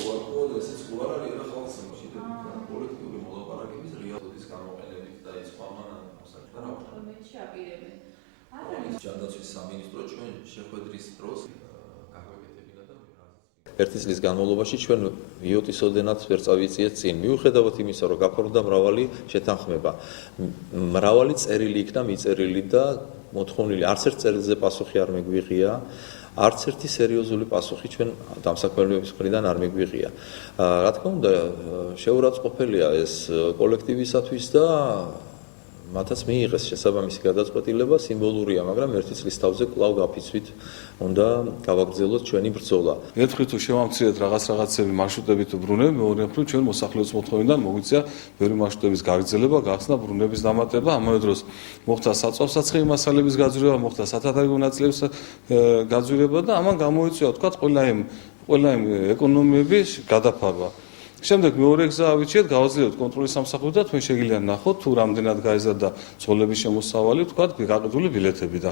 ვარქო ესეც უარ არის რა ხალხს შემოშიდებით კოლექტიური მოლაპარაკების რეალობის გამოყენებით და ის ხმამან მეთში აპირებენ. ჯანდაცვის სამინისტრო ჩვენ შეხვედრის დროს გაგვეკეთებინა და ერთი წლის განმავლობაში ჩვენ იოტის ოდენად ვერ წავიწიეთ წინ. მიუხედავად იმისა, რომ გაფორმდა მრავალი შეთანხმება, მრავალი წერილი იქნა მიწერილი და მოთხოვნილი არც ერთ წერილზე პასუხი არ მეგვიღია. არც ერთი სერიოზული პასუხი ჩვენ დამსაქმებელების მხრიდან არ მეგვიღია. რა თქმა უნდა, შეურაცხყოფელია ეს კოლექტივისათვის და მათაც მიიღეს შესაბამისი გადაწყვეტილება, სიმბოლურია, მაგრამ ერთი წლის თავზე კვლავ გაფიცვით უნდა გავაგრძელოთ ჩვენი ბრძოლა. ერთხელ თუ შევამცირეთ რაღაცები მარშრუტებით უბრუნებ, მეორე მხრივ ჩვენ მოსახლეობის მოთხოვნიდან მოგვიწია ბევრი მარშრუტების გაგრძელება, გახსნა ბრუნების დამატება, ამავე დროს მოხდა საწვავსაცხევი მასალების გაძვირება, მოხდა სათადარიგო ნაწილების გაძვირება და ამან გამოიწვია თქვათ ყველა იმ ეკონომიების გადაფარვა. შემდეგ მეორე გზა ავიჩიეთ, გავაძლიეროთ კონტროლის სამსახური და თქვენ შეგიძლიათ ნახოთ თუ რამდენად გაიზარდა ცხოველების შემოსავალი, თქვათ გაყიდული ბილეთები და